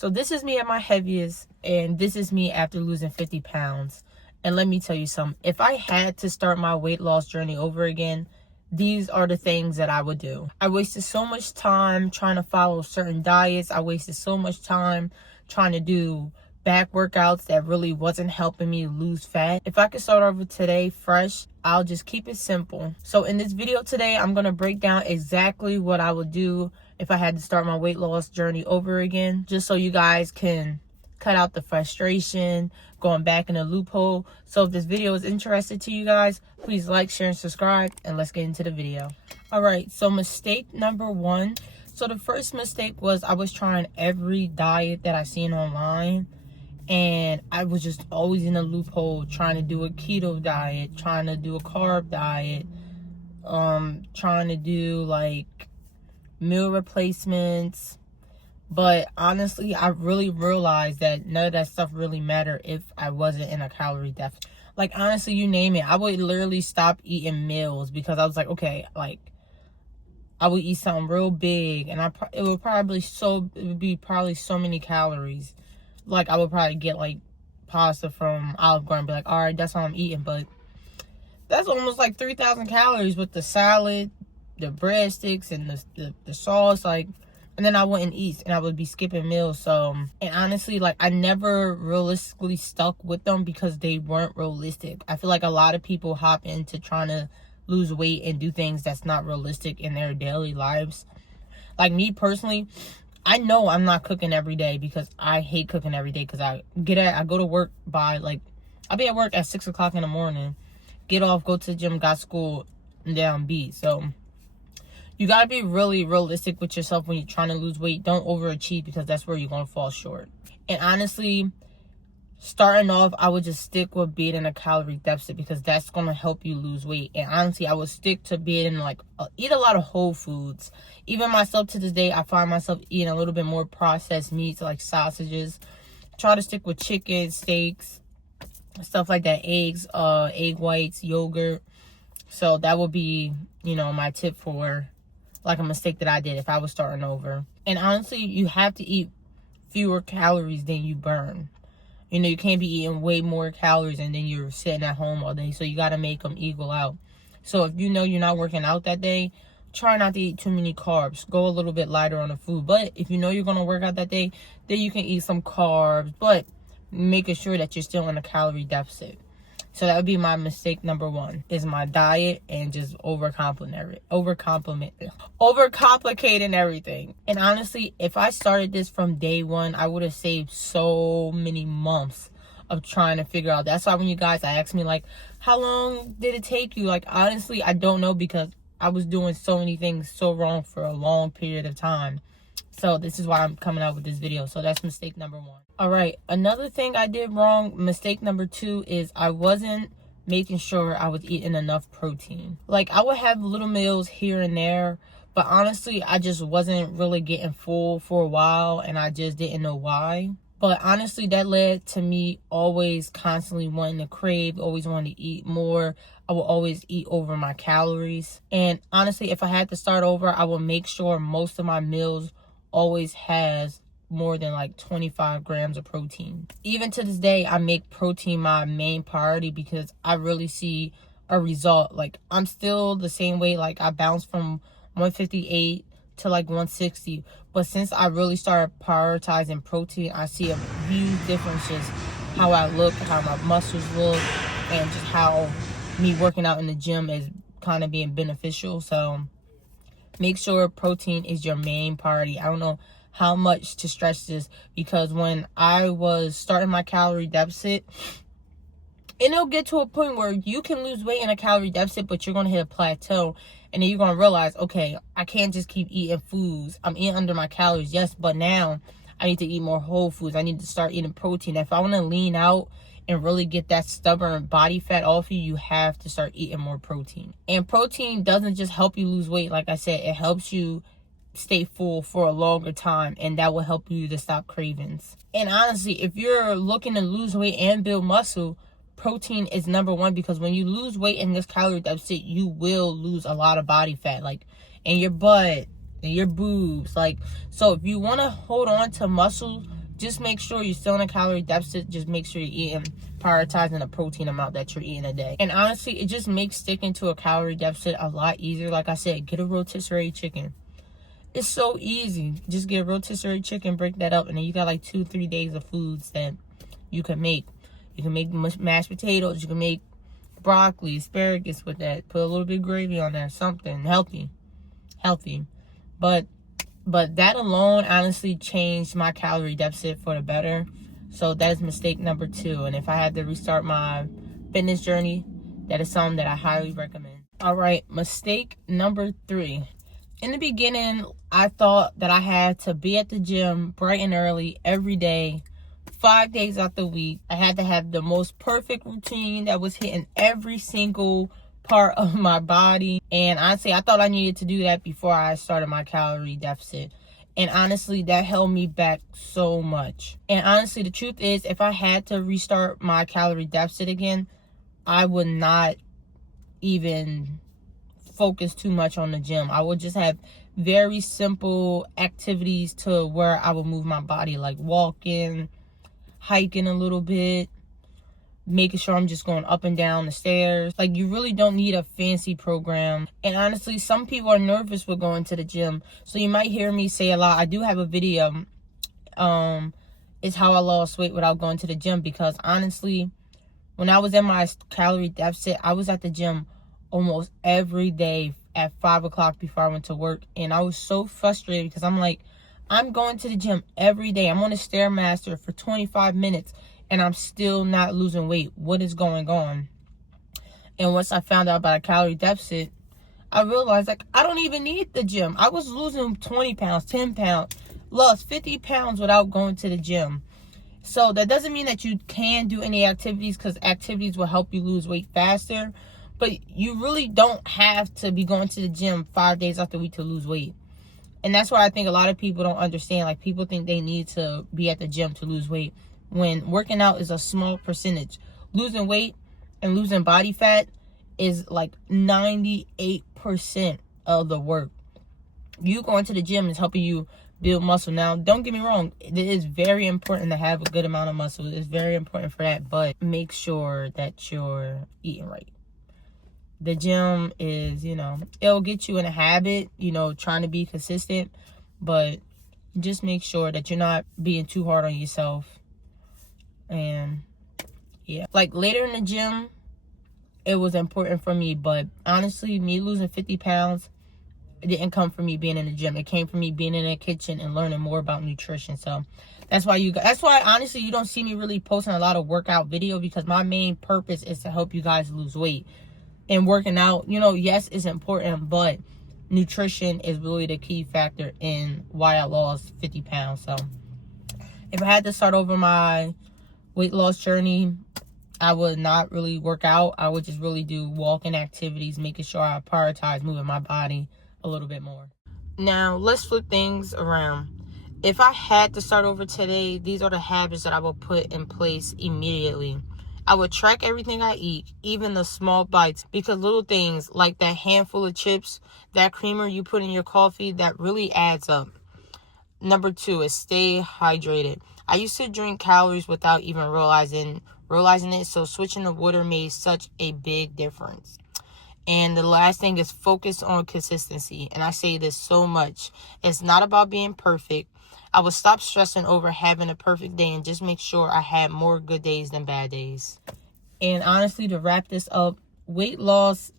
So this is me at my heaviest, and this is me after losing 50 pounds. And let me tell you something. If I had to start my weight loss journey over again, these are the things that I would do. I wasted so much time trying to follow certain diets. I wasted so much time trying to do back workouts that really wasn't helping me lose fat. If I could start over today fresh, I'll just keep it simple. So in this video today, I'm going to break down exactly what I would do if I had to start my weight loss journey over again, just so you guys can cut out the frustration, going back in a loophole. So if this video is interested to you guys, please like, share, and subscribe, and let's get into the video. All right, so mistake number one. So the first mistake was I was trying every diet that I seen online, and I was just always in a loophole, trying to do a keto diet, trying to do a carb diet, trying to do like meal replacements. But honestly, I really realized that none of that stuff really mattered if I wasn't in a calorie deficit. Like, honestly, you name it, I would literally stop eating meals because I was like, okay, like, I would eat something real big, and it would be probably so many calories. Like, I would probably get like pasta from Olive Garden and be like, all right, that's all I'm eating. But that's almost like 3,000 calories with the salad, the breadsticks, and the sauce, like. And then I wouldn't eat, and I would be skipping meals. So, and honestly, like, I never realistically stuck with them because they weren't realistic. I feel like a lot of people hop into trying to lose weight and do things that's not realistic in their daily lives. Like me personally, I know I'm not cooking every day because I hate cooking every day, because I go to work by, like, I'll be at work at 6 o'clock in the morning, get off, go to the gym, got school, and then I'm beat. So you got to be really realistic with yourself when you're trying to lose weight. Don't overachieve, because that's where you're going to fall short. And honestly, starting off, I would just stick with being in a calorie deficit, because that's going to help you lose weight. And honestly, I would stick to being in, like, eat a lot of whole foods. Even myself to this day, I find myself eating a little bit more processed meats, like sausages. Try to stick with chicken, steaks, stuff like that, eggs, egg whites, yogurt. So that would be, my tip for like a mistake that I did if I was starting over. And honestly, you have to eat fewer calories than you burn. You can't be eating way more calories and then you're sitting at home all day. So you got to make them equal out. So if you're not working out that day, try not to eat too many carbs. Go a little bit lighter on the food. But if you're going to work out that day, then you can eat some carbs, but making sure that you're still in a calorie deficit. So that would be my mistake number one, is my diet and just overcomplicating everything. And honestly, if I started this from day one, I would have saved so many months of trying to figure out. That's why when you guys ask me, like, how long did it take you? Like, honestly, I don't know, because I was doing so many things so wrong for a long period of time. So this is why I'm coming out with this video. So that's mistake number one. All right. Another thing I did wrong, mistake number two, is I wasn't making sure I was eating enough protein. Like, I would have little meals here and there, but honestly, I just wasn't really getting full for a while, and I just didn't know why. But honestly, that led to me always constantly wanting to crave, always wanting to eat more. I will always eat over my calories. And honestly, if I had to start over, I would make sure most of my meals always has more than like 25 grams of protein. Even to this day, I make protein my main priority because I really see a result. Like, I'm still the same weight. Like, I bounced from 158 to like 160, but since I really started prioritizing protein, I see a huge difference, just how I look, how my muscles look, and just how me working out in the gym is kind of being beneficial. So make sure protein is your main priority. I don't know how much to stress this, because when I was starting my calorie deficit, and it'll get to a point where you can lose weight in a calorie deficit, but you're going to hit a plateau. And then you're going to realize, okay, I can't just keep eating foods. I'm eating under my calories, yes, but now I need to eat more whole foods. I need to start eating protein. If I want to lean out and really get that stubborn body fat off you have to start eating more protein. And protein doesn't just help you lose weight. Like I said, it helps you stay full for a longer time, and that will help you to stop cravings. And honestly, if you're looking to lose weight and build muscle, protein is number one, because when you lose weight in this calorie deficit, you will lose a lot of body fat, like in your butt and your boobs. Like, so if you want to hold on to muscle just make sure you're still in a calorie deficit. Just make sure you're prioritizing the protein amount that you're eating a day. And honestly, it just makes sticking to a calorie deficit a lot easier. Like I said, get a rotisserie chicken. It's so easy. Just get a rotisserie chicken, break that up, and then you got like 2-3 days of foods that you can make. You can make mashed potatoes. You can make broccoli, asparagus with that. Put a little bit of gravy on there. Something healthy. But that alone honestly changed my calorie deficit for the better. So that is mistake number 2. And if I had to restart my fitness journey, that is something that I highly recommend. All right, mistake number 3. In the beginning, I thought that I had to be at the gym bright and early every day, 5 days out the week. I had to have the most perfect routine that was hitting every single part of my body. And honestly, I thought I needed to do that before I started my calorie deficit. And honestly, that held me back so much. And honestly, the truth is, if I had to restart my calorie deficit again, I would not even focus too much on the gym. I would just have very simple activities to where I would move my body, like walking, hiking a little bit, making sure I'm just going up and down the stairs. Like, you really don't need a fancy program. And honestly, some people are nervous with going to the gym, so you might hear me say a lot. I do have a video, it's how I lost weight without going to the gym, because honestly, when I was in my calorie deficit, I was at the gym almost every day at 5 o'clock before I went to work. And I was so frustrated because I'm like, I'm going to the gym every day. I'm on a Stairmaster for 25 minutes and I'm still not losing weight. What is going on? And once I found out about a calorie deficit, I realized, like, I don't even need the gym. I was losing 20 pounds, 10 pounds, lost 50 pounds without going to the gym. So that doesn't mean that you can do any activities, because activities will help you lose weight faster. But you really don't have to be going to the gym 5 days out the week to lose weight. And that's why I think a lot of people don't understand. Like, people think they need to be at the gym to lose weight, when working out is a small percentage. Losing weight and losing body fat is like 98% of the work. You going to the gym is helping you build muscle. Now, don't get me wrong. It is very important to have a good amount of muscle. It's very important for that. But make sure that you're eating right. The gym is, it'll get you in a habit, trying to be consistent. But just make sure that you're not being too hard on yourself. And yeah, like later in the gym, it was important for me. But honestly, me losing 50 pounds, it didn't come from me being in the gym. It came from me being in the kitchen and learning more about nutrition. So that's why honestly, you don't see me really posting a lot of workout video, because my main purpose is to help you guys lose weight. And working out, yes, it's important, but nutrition is really the key factor in why I lost 50 pounds. So if I had to start over my weight loss journey, I would not really work out. I would just really do walking activities, making sure I prioritize moving my body a little bit more. Now, let's flip things around. If I had to start over today, these are the habits that I will put in place immediately. I would track everything I eat, even the small bites, because little things like that handful of chips, that creamer you put in your coffee, that really adds up. Number 2 is stay hydrated. I used to drink calories without even realizing it, so switching to water made such a big difference. And the last thing is focus on consistency. And I say this so much. It's not about being perfect. I would stop stressing over having a perfect day and just make sure I had more good days than bad days. And honestly, to wrap this up, weight loss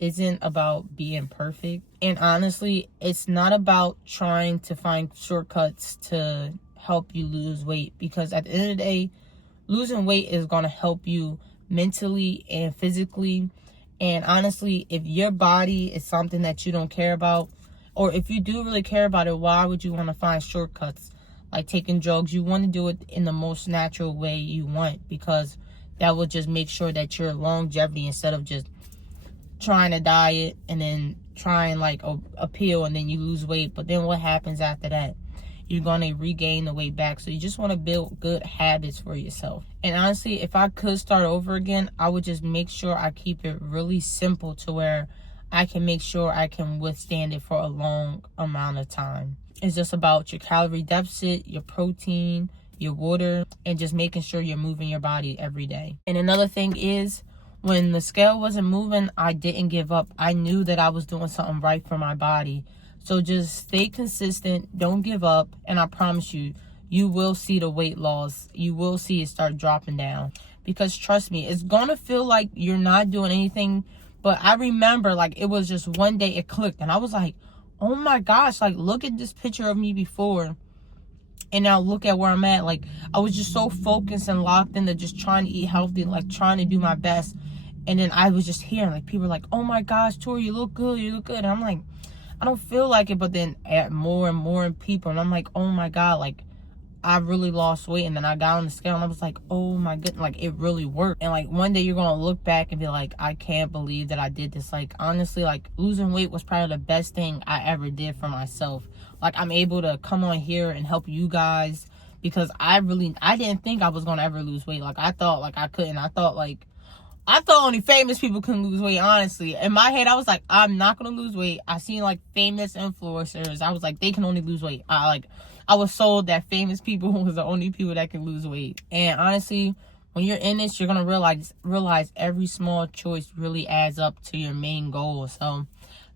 isn't about being perfect. And honestly, it's not about trying to find shortcuts to help you lose weight, because at the end of the day, losing weight is going to help you mentally and physically. And honestly, if your body is something that you don't care about, or if you do really care about it, why would you want to find shortcuts like taking drugs? You want to do it in the most natural way you want, because that will just make sure that your longevity, instead of just trying to diet and then trying like a pill and then you lose weight, but then what happens after that? You're going to regain the weight back. So you just want to build good habits for yourself. And honestly, if I could start over again, I would just make sure I keep it really simple to where I can make sure I can withstand it for a long amount of time. It's just about your calorie deficit, your protein, your water, and just making sure you're moving your body every day. And another thing is, when the scale wasn't moving, I didn't give up. I knew that I was doing something right for my body. So just stay consistent, don't give up, and I promise you, you will see the weight loss. You will see it start dropping down. Because trust me, it's gonna feel like you're not doing anything. But I remember, like, it was just one day it clicked, and I was like, oh my gosh, like, look at this picture of me before, and now look at where I'm at. Like, I was just so focused and locked into just trying to eat healthy, like trying to do my best. And then I was just hearing, like, people were like, oh my gosh, Tori, you look good, you look good. And I'm like, I don't feel like it. But then at more and more people, and I'm like, oh my God, like, I really lost weight. And then I got on the scale and I was like, oh my goodness, like, it really worked. And like, one day you're gonna look back and be like, I can't believe that I did this. Like, honestly, like, losing weight was probably the best thing I ever did for myself. Like, I'm able to come on here and help you guys, because I didn't think I was gonna ever lose weight. Like, I thought like I couldn't. I thought only famous people can lose weight, honestly. In my head, I was like, I'm not going to lose weight. I seen, like, famous influencers. I was like, they can only lose weight. I was sold that famous people was the only people that can lose weight. And honestly, when you're in this, you're going to realize every small choice really adds up to your main goal. So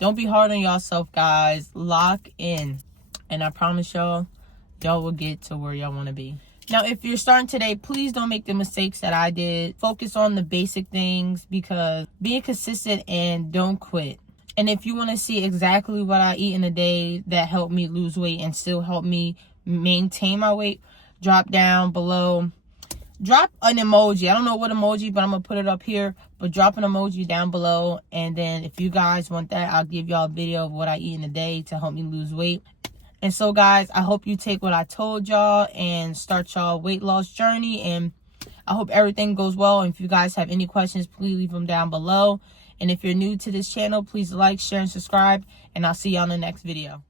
don't be hard on yourself, guys. Lock in. And I promise y'all will get to where y'all want to be. Now, if you're starting today, please don't make the mistakes that I did. Focus on the basic things, because being consistent and don't quit. And if you want to see exactly what I eat in a day that helped me lose weight and still help me maintain my weight, drop down below. Drop an emoji. I don't know what emoji, but I'm going to put it up here. But drop an emoji down below. And then if you guys want that, I'll give y'all a video of what I eat in a day to help me lose weight. And so, guys, I hope you take what I told y'all and start y'all weight loss journey. And I hope everything goes well. And if you guys have any questions, please leave them down below. And if you're new to this channel, please like, share, and subscribe. And I'll see y'all in the next video.